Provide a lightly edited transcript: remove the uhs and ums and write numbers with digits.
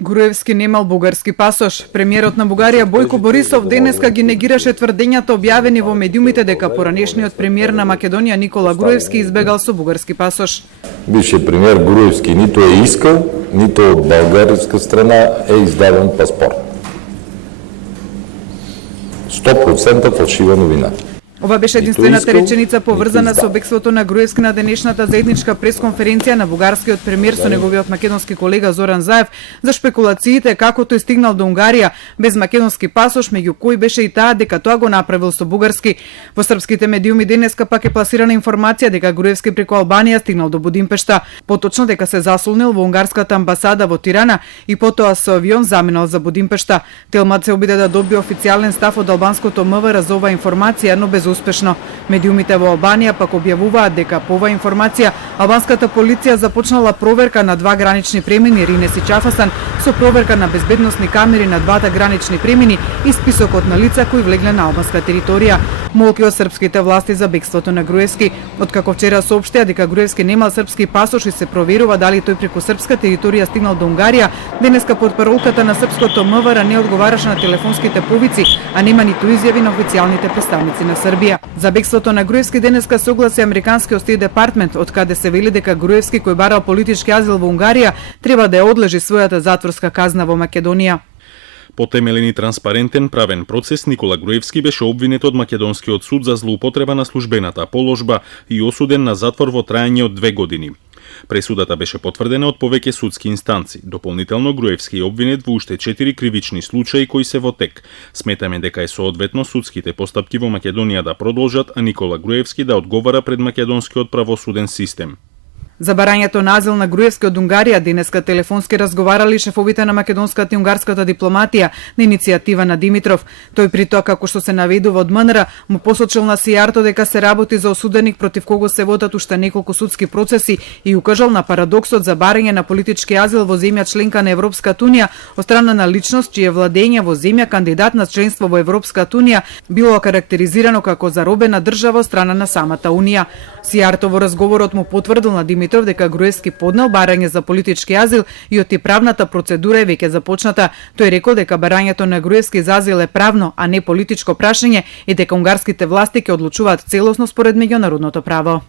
Груевски немал бугарски пасош. Премиерот на Бугарија Бојко Борисов денеска ги негираше тврдењата објавени во медиумите дека поранешниот премиер на Македонија Никола Груевски избегал со бугарски пасош. Бившиот премиер Груевски ниту е искал, ниту од българска страна е издаден паспорт. 100% фалшива новина. Ова беше единствената реченица поврзана со бегството на Груевски на денешната заедничка пресконференција на бугарскиот премиер со неговиот македонски колега Зоран Заев за шпекулациите како тој стигнал до Унгарија без македонски пасош, меѓу кои беше и таа дека тоа го направил со бугарски. Во српските медиуми денеска пак е пласирана информација дека Груевски преку Албанија стигнал до Будимпешта, поточно дека се засолнил во унгарската амбасада во Тирана и потоа со авион заминал за Будимпешта. Телмат се обиде да добие официјален став од албанското МВР за оваа информација, но без успешно. Медиумите во Албанија пак објавуваат дека по оваа информација албанската полиција започнала проверка на два гранични премини Ринес и Чафасан со проверка на безбедносни камери на двата гранични премини и списокот на лица кои влегле на албанска територија. Молки од српските власти за бегството на Груевски. Откако вчера соопштија дека Груевски немал српски пасош и се проверува дали тој преку српска територија стигнал до Унгарија, денеска под паролката на српското МВР не одговараше на телефонските повици, а нема ниту изјави на официјалните представници на Србија. За бегството на Груевски денеска согласи американскиот Стейт Департмент, од каде се вели дека Груевски, кој барал политички азил во Унгарија, треба да ја одлежи својата затворска казна во Македонија. По темелен и транспарентен правен процес, Никола Груевски беше обвинет од македонскиот суд за злоупотреба на службената положба и осуден на затвор во траење од 2 години. Пресудата беше потврдена од повеќе судски инстанци. Дополнително Груевски е обвинет во уште 4 кривични случаи кои се во тек. Сметаме дека е соодветно судските постапки во Македонија да продолжат, а Никола Груевски да одговара пред македонскиот правосуден систем. За барањето на азил на Груевски од Унгарија денеска телефонски разговарали шефовите на македонската и унгарската дипломатија на иницијатива на Димитров. Тој при тоа, како што се наведува од МНР, му посочил на Сијарто дека се работи за осуденик против кого се водат уште неколку судски процеси и укажал на парадоксот за барање на политички азил во земја членка на Европската унија од страна на личност чие владење во земја кандидат на членство во Европската унија било карактеризирано како заробена држава од страна на самата унија. Сијарто во разговорот му потврдил на Димитров дека Груевски поднел барање за политички азил и оти правната процедура е веќе започната. Тој рекол дека барањето на Груевски за азил е правно, а не политичко прашање и дека унгарските власти ќе одлучуваат целосно според меѓународното право.